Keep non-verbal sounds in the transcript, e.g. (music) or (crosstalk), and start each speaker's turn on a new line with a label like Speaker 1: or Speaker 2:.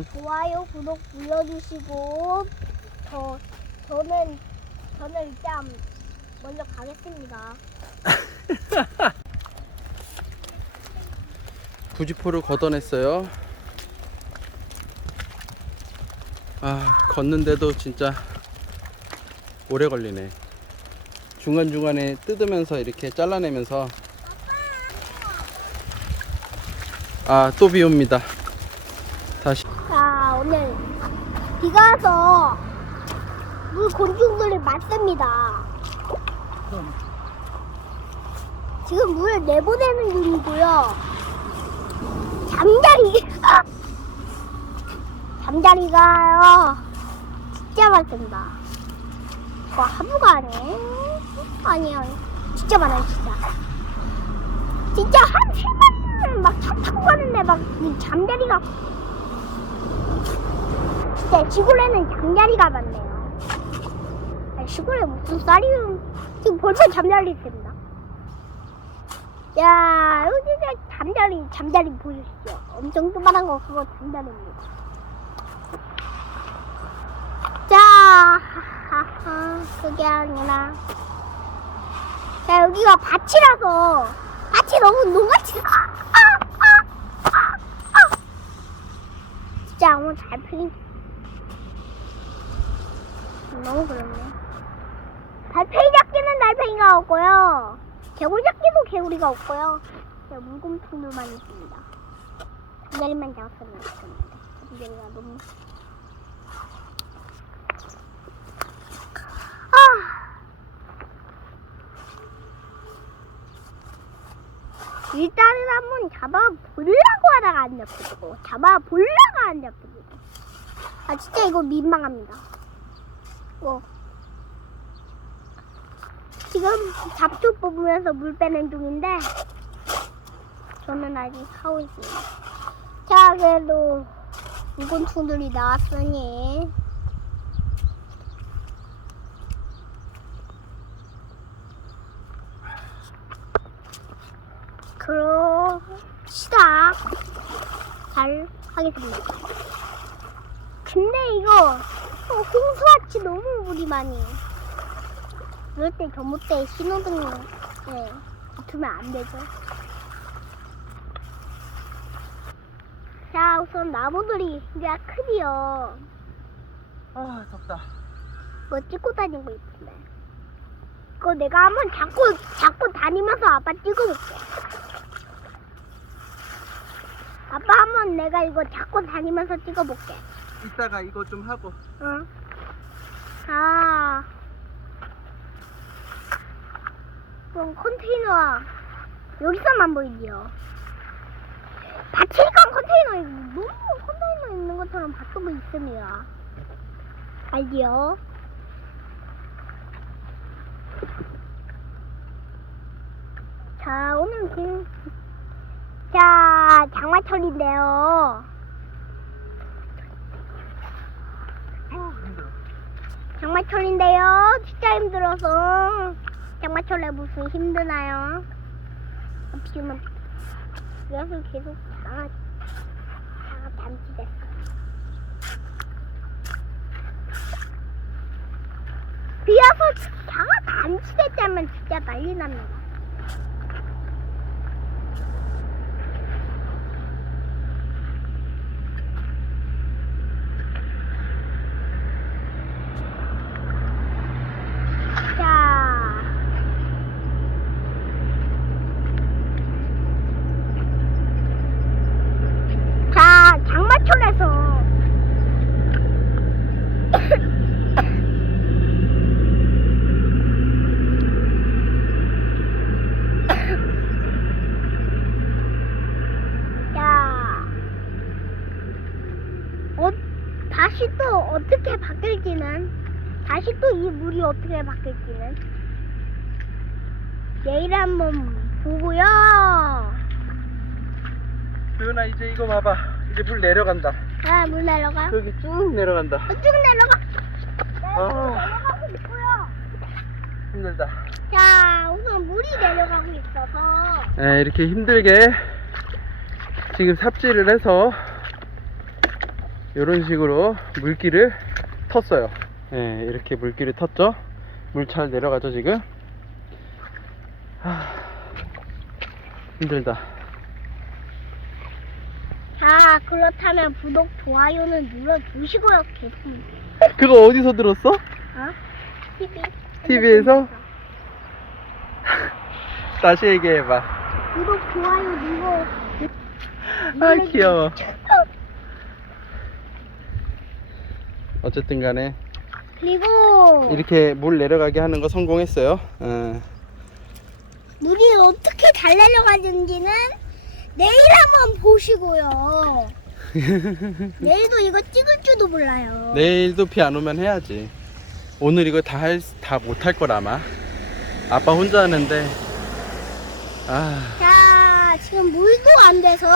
Speaker 1: 응.
Speaker 2: 좋아요, 구독 눌러주시고 저 저는 저는 일단 먼저 가겠습니다. (laughs)
Speaker 1: 부지포를 걷어냈어요. 아, 걷는데도 진짜 오래 걸리네. 중간 중간에 뜯으면서 이렇게 잘라내면서 아, 또 비 옵니다.
Speaker 2: 오늘 비가 와서 물 곤충들이 많습니다. 지금 물을 내보내는 중이고요. 잠자리 (laughs) 잠자리가요 진짜 많습니다. 와 하부가 아니에요? 아니에요. 진짜 많아요 진짜. 진짜 한세 마리는 막 차 타고 가는데 막이 잠자리가 진짜 시골에는 잠자리가 많네요. 아니, 시골에 무슨 쌀이요? 지금 벌써 잠자리 있습니다. 야, 여기 진짜 잠자리, 잠자리 보이시죠? 엄청 조그만한 거 그거 잠자리입니다. 자, 하하, 그게 아니라. 자, 여기가 밭이라서, 밭이 너무 농같이, 아, 아, 아, 아, 아. 진짜 풀린 너무 그렇네. 달팽이 잡기는 달팽이가 없고요. 개구리 잡기도 개구리가 없고요. 물곰탕들만 있습니다. 잡았으면 좋겠는데. 잠자리가 너무. 아. 일단은 한번 잡아보려고 하다가 안 잡히고, 잡아보려고 안 잡히고. 아, 진짜 이거 민망합니다. 어. 지금 잡초 뽑으면서 물 빼는 중인데 저는 아직 하고 있습니다. 자, 그래도 물곤충들이 나왔으니 그럽시다. 잘 하겠습니다. 근데 이거 어, 홍수같이 너무 물이 많이. 이럴 때때 신호등에 네, 붙으면 안 되죠. 자, 우선 나무들이 이제 크지요.
Speaker 1: 아, 덥다.
Speaker 2: 뭐 찍고 다니고 있는데. 그거 내가 한번 잡고 잡고 다니면서 아빠 찍어볼게. 아빠 한번 내가 이거 잡고 다니면서 찍어볼게.
Speaker 1: 이따가 이거 좀 하고.
Speaker 2: 응. 아. 그럼 컨테이너가 여기서만 보이지요. 밭이니까 컨테이너 너무 컨테이너 있는 것처럼 밭도 있습니다. 알지요? 자, 오늘 그, 자, 장마철인데요.
Speaker 1: 어, 힘들어.
Speaker 2: 장마철인데요. 진짜 힘들어서. 장마철에 무슨 힘드나요? 비오면 계속 장아 장아 단지됐어. 비와서 장아 단지됐다면 진짜 난리 납니다. 자. 자, 장마철에서 자, 어, 다시 또 어떻게 바뀔지는 다시 또 이 물이 어떻게 바뀔지는 내일 한번 보고요.
Speaker 1: 도윤아, 이제 이거 봐봐. 이제 물 내려간다.
Speaker 2: 아, 물 내려가요?
Speaker 1: 여기 쭉 내려간다.
Speaker 2: 쭉 내려가. 네,
Speaker 1: 어.
Speaker 2: 내려가고 있고요.
Speaker 1: 힘들다.
Speaker 2: 자, 우선 물이 내려가고 있어서
Speaker 1: 네, 이렇게 힘들게 지금 삽질을 해서 이런 식으로 물기를 텄어요. 예, 이렇게 물기를 텄죠. 물 잘 내려가죠 지금. 하, 힘들다.
Speaker 2: 자, 그렇다면 구독, 좋아요는 눌러주시고요. 계속.
Speaker 1: 그거 어디서 들었어?
Speaker 2: 어? TV.
Speaker 1: TV에서? (laughs) 다시 얘기해봐.
Speaker 2: 구독, 좋아요 눌러.
Speaker 1: 아 귀여워. 어쨌든 간에
Speaker 2: 그리고
Speaker 1: 이렇게 물 내려가게 하는 거 성공했어요. 어.
Speaker 2: 물이 어떻게 잘 내려가는지는 내일 한번 보시고요. 내일도 이거 찍을 줄도 몰라요.
Speaker 1: 내일도 비 안 오면 해야지. 오늘 이거 다 할, 다 못 할 걸 아마. 아빠 혼자 하는데. 아,
Speaker 2: 자, 지금 물도 안 돼서